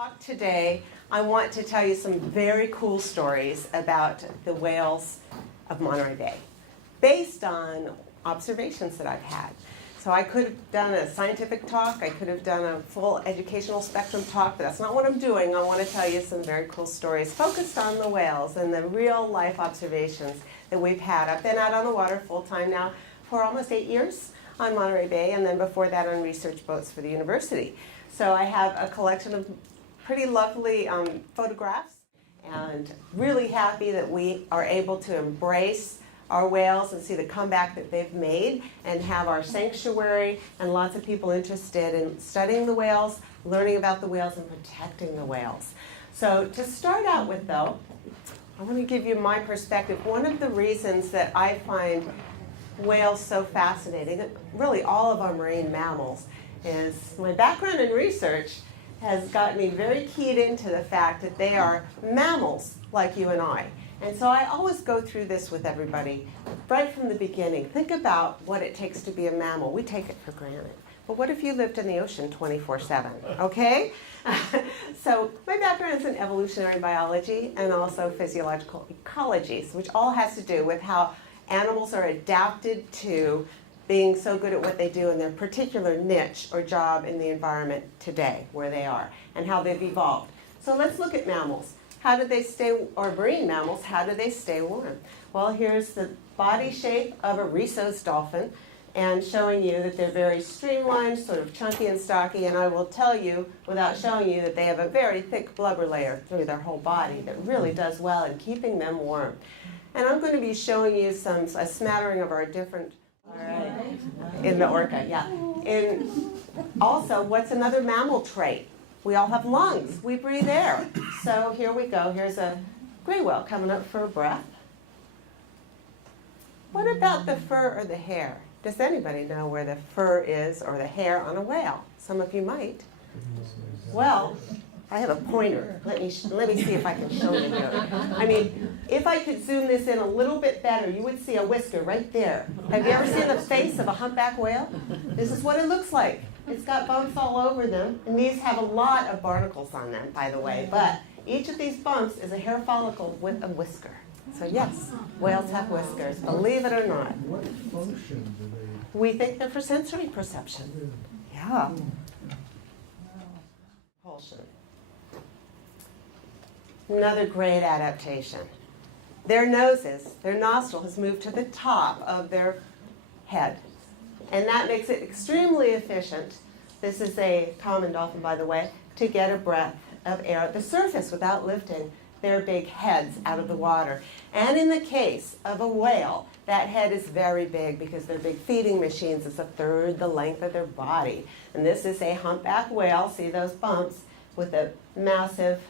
talk today, I want to tell you some very cool stories about the whales of Monterey Bay, based on observations that I've had. So I could have done a scientific talk, I could have done a full educational spectrum talk, but that's not what I'm doing. I want to tell you some very cool stories focused on the whales and the real life observations that we've had. I've been out on the water full time now for almost 8 years on Monterey Bay, and then before that on research boats for the university. So I have a collection of pretty lovely photographs, and really happy that we are able to embrace our whales and see the comeback that they've made, and have our sanctuary and lots of people interested in studying the whales, learning about the whales, and protecting the whales. So to start out with, though, I want to give you my perspective. One of the reasons that I find whales so fascinating, really all of our marine mammals, is my background in research has got me very keyed into the fact that they are mammals like you and I. And so I always go through this with everybody right from the beginning. Think about what it takes to be a mammal. We take it for granted. But what if you lived in the ocean 24/7, okay? So my background is in evolutionary biology and also physiological ecology, which all has to do with how animals are adapted to being so good at what they do in their particular niche or job in the environment today where they are, and how they've evolved. So let's look at mammals. How do they stay, or marine mammals, how do they stay warm? Well, here's the body shape of a rhesus dolphin, and showing you that they're very streamlined, sort of chunky and stocky, and I will tell you, without showing you, that they have a very thick blubber layer through their whole body that really does well in keeping them warm. And I'm going to be showing you a smattering of our different, in the orca, yeah. Also, what's another mammal trait? We all have lungs. We breathe air. So here we go. Here's a gray whale coming up for a breath. What about the fur or the hair? Does anybody know where the fur is or the hair on a whale? Some of you might. Well, I have a pointer. Let me see if I can show you here. I mean, if I could zoom this in a little bit better, you would see a whisker right there. Have you ever seen the face of a humpback whale? This is what it looks like. It's got bumps all over them, and these have a lot of barnacles on them, by the way, but each of these bumps is a hair follicle with a whisker. So yes, whales have whiskers, believe it or not. What function do they? We think they're for sensory perception. Yeah. Propulsion. Another great adaptation. Their noses, their nostril has moved to the top of their head. And that makes it extremely efficient. This is a common dolphin, by the way, to get a breath of air at the surface without lifting their big heads out of the water. And in the case of a whale, that head is very big because they're big feeding machines. It's a third the length of their body. And this is a humpback whale, see those bumps, with a massive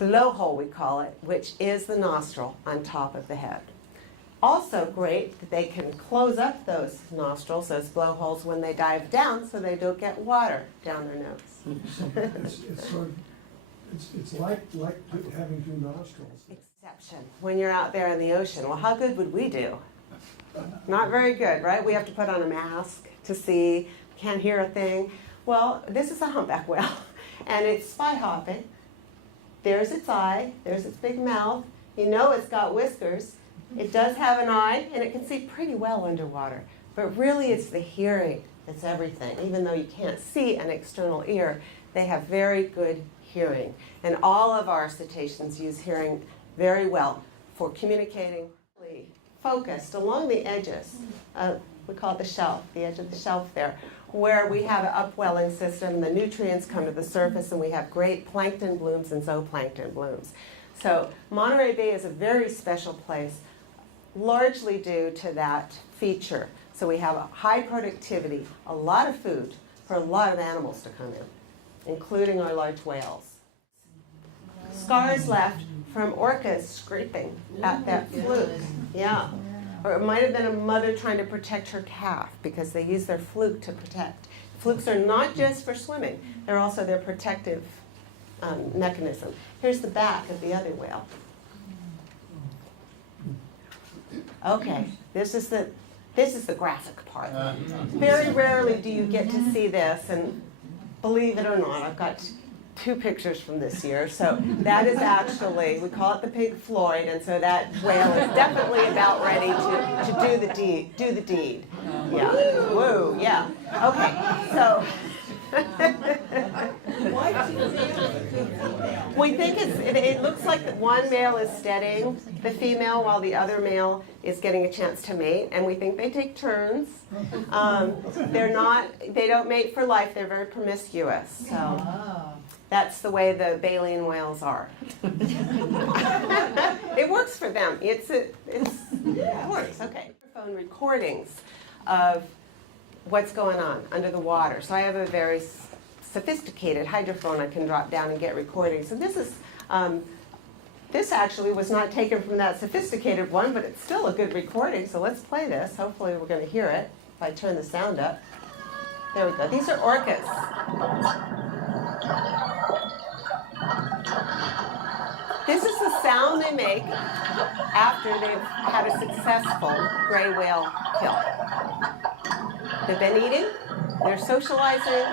blowhole, we call it, which is the nostril on top of the head. Also great that they can close up those nostrils, those blowholes, when they dive down so they don't get water down their nose. It's like having two nostrils. Exception when you're out there in the ocean. Well, how good would we do? Not very good, right? We have to put on a mask to see, can't hear a thing. Well, this is a humpback whale, and it's spy hopping. There's its eye, there's its big mouth. You know it's got whiskers. It does have an eye, and it can see pretty well underwater. But really, it's the hearing that's everything. Even though you can't see an external ear, they have very good hearing. And all of our cetaceans use hearing very well for communicating. Focused along the edges of, we call it the shelf, the edge of the shelf there, where we have an upwelling system. The nutrients come to the surface, and we have great plankton blooms and zooplankton blooms. So Monterey Bay is a very special place, largely due to that feature. So we have a high productivity, a lot of food for a lot of animals to come in, including our large whales. Scars left from orcas scraping at that fluke. Yeah. Or it might have been a mother trying to protect her calf because they use their fluke to protect. Flukes are not just for swimming, they're also their protective mechanism. Here's the back of the other whale. Okay, this is the graphic part. Very rarely do you get to see this, and believe it or not, I've got 2 pictures from this year. So that is actually, we call it the Pink Floyd, and so that whale is definitely about ready to do the deed. Do the deed. Yeah. Whoa. Yeah. Okay. So. We think it looks like that one male is steadying the female while the other male is getting a chance to mate, and we think they take turns. They don't mate for life, they're very promiscuous. So that's the way the baleen whales are. It works for them. It works, okay. Phone recordings of what's going on under the water. So I have a very sophisticated hydrophone I can drop down and get recordings. And this actually was not taken from that sophisticated one, but it's still a good recording. So let's play this. Hopefully we're going to hear it if I turn the sound up. There we go. These are orcas. This is the sound they make after they've had a successful gray whale kill. They've been eating, they're socializing,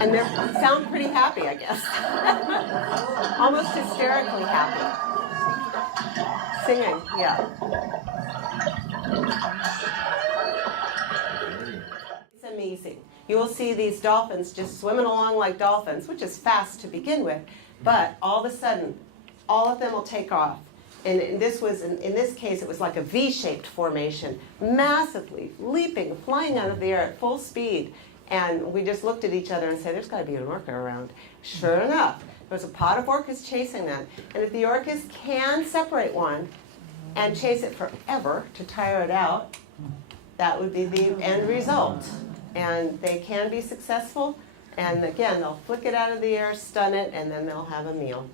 and they sound pretty happy, I guess. Almost hysterically happy. Singing, yeah. It's amazing. You will see these dolphins just swimming along like dolphins, which is fast to begin with, but all of a sudden, all of them will take off. And this was, in this case, it was like a V-shaped formation, massively leaping, flying out of the air at full speed. And we just looked at each other and said, there's got to be an orca around. Sure enough, there was a pod of orcas chasing them. And if the orcas can separate one and chase it forever to tire it out, that would be the end result. And they can be successful. And again, they'll flick it out of the air, stun it, and then they'll have a meal.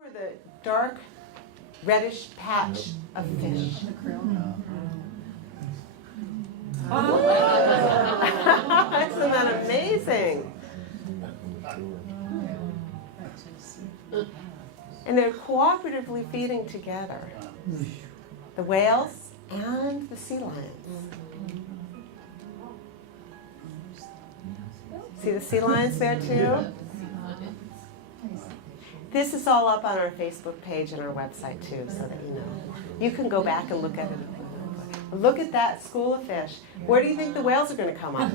For the dark reddish patch of fish. Isn't that amazing? And they're cooperatively feeding together. The whales and the sea lions. See the sea lions there too? This is all up on our Facebook page and our website too, so that you know. You can go back and look at it. Look at that school of fish. Where do you think the whales are going to come up?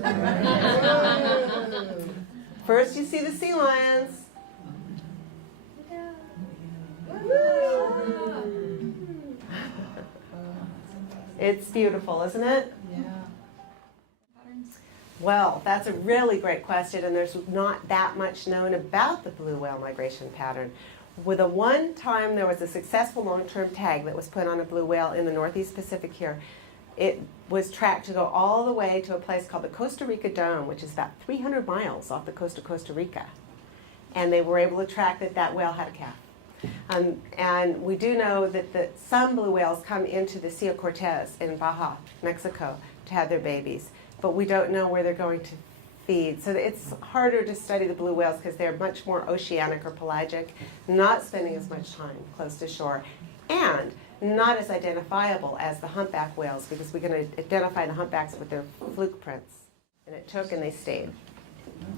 First you see the sea lions. It's beautiful, isn't it? Well, that's a really great question, and there's not that much known about the blue whale migration pattern. With the one time there was a successful long-term tag that was put on a blue whale in the Northeast Pacific here, it was tracked to go all the way to a place called the Costa Rica Dome, which is about 300 miles off the coast of Costa Rica. And they were able to track that that whale had a calf. And we do know that some blue whales come into the Sea of Cortez in Baja, Mexico, to have their babies. But we don't know where they're going to feed. So it's harder to study the blue whales because they're much more oceanic or pelagic, not spending as much time close to shore, and not as identifiable as the humpback whales, because we can identify the humpbacks with their fluke prints. And it took and they stayed.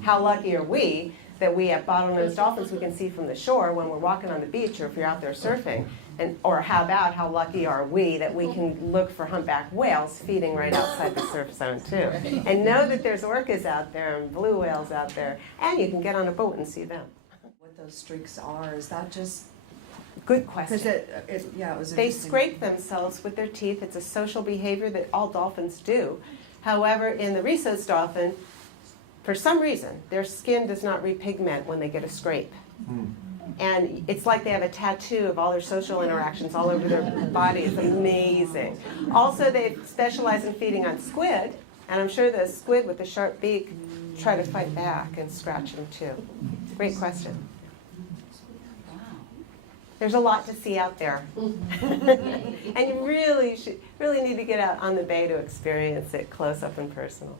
How lucky are we that we have bottlenose dolphins we can see from the shore when we're walking on the beach or if you're out there surfing? Or how lucky are we that we can look for humpback whales feeding right outside the surf zone too? And know that there's orcas out there and blue whales out there, and you can get on a boat and see them. What those streaks are, is that just... Good question. It was They interesting. scrape themselves with their teeth. It's a social behavior that all dolphins do. However, in the rhesus dolphin, for some reason, their skin does not repigment when they get a scrape. And it's like they have a tattoo of all their social interactions all over their body. It's amazing. Also, they specialize in feeding on squid, and I'm sure the squid with the sharp beak try to fight back and scratch them too. Great question. There's a lot to see out there. And you really need to get out on the bay to experience it close up and personal.